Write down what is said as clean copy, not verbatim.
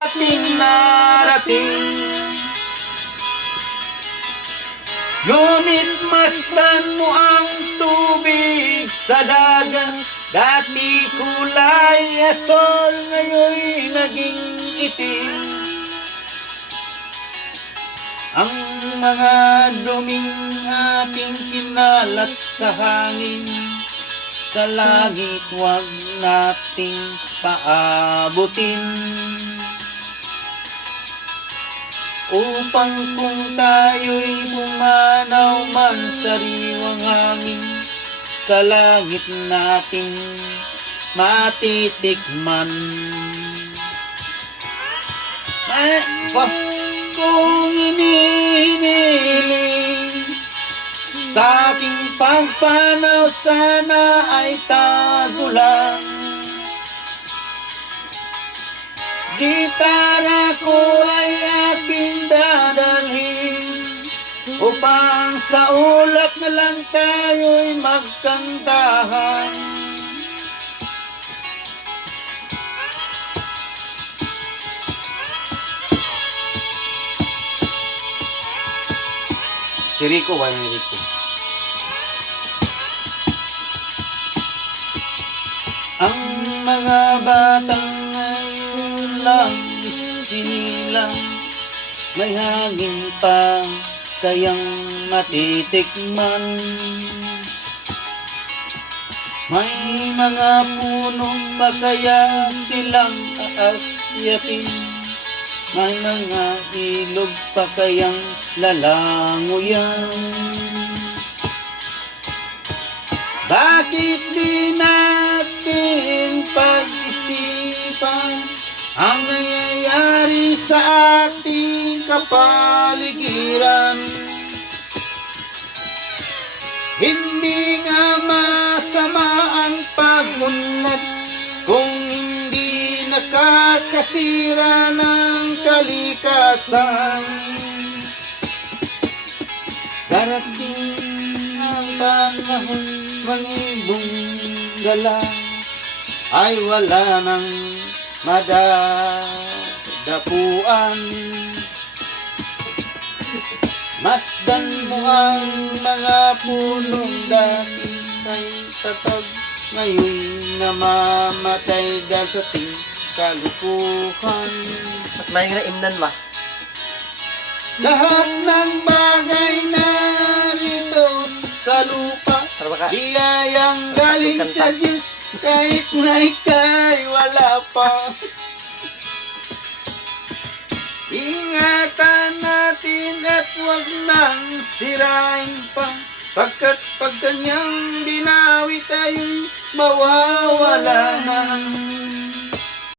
ating narating. Ngunit masdan mo ang tubig sa dagat. Dati kulay asol, ngayon'y naging itim. Ang mga duming ating kinalat sa hangin, sa langit huwag nating paabutin. Upang kung tayo'y pumanaw man sa riwang hangin, sa langit natin matitikman. Kung inihiling sa aking pagpanaw, sana ay tagulang. Gitara ko ay aking dadalhin, upang sa ulap na lang tayo'y magkantahan. Si Rico, wala ni Rico. Ang mga batang ngayon lang isinilang, may hangin pa kayang matitikman. May mga punong pa kaya silang aakyatin, may mga ilog pa kayang lalangoyan. Bakit di natin pag-isipan ang nangyayari sa ating kapaligiran? Hindi nga masama ang pagunlad kung hindi nakakasira ng kalikasan. Darating ang panahon, mangibong gala ay wala nang madadapuan. Masdan mo ang mga punong dati kay tatag, ngayon namamatay dahil sa ting kalukuhan. Mas may nga imnan ma. Lahat ng bagay na rito sa lupa, biyayang galing sa Diyos, kahit na ika'y wala pa. Ingatan natin at huwag nang sirain pa, pagkat pag kanyang binawi tayo'y mawawala na.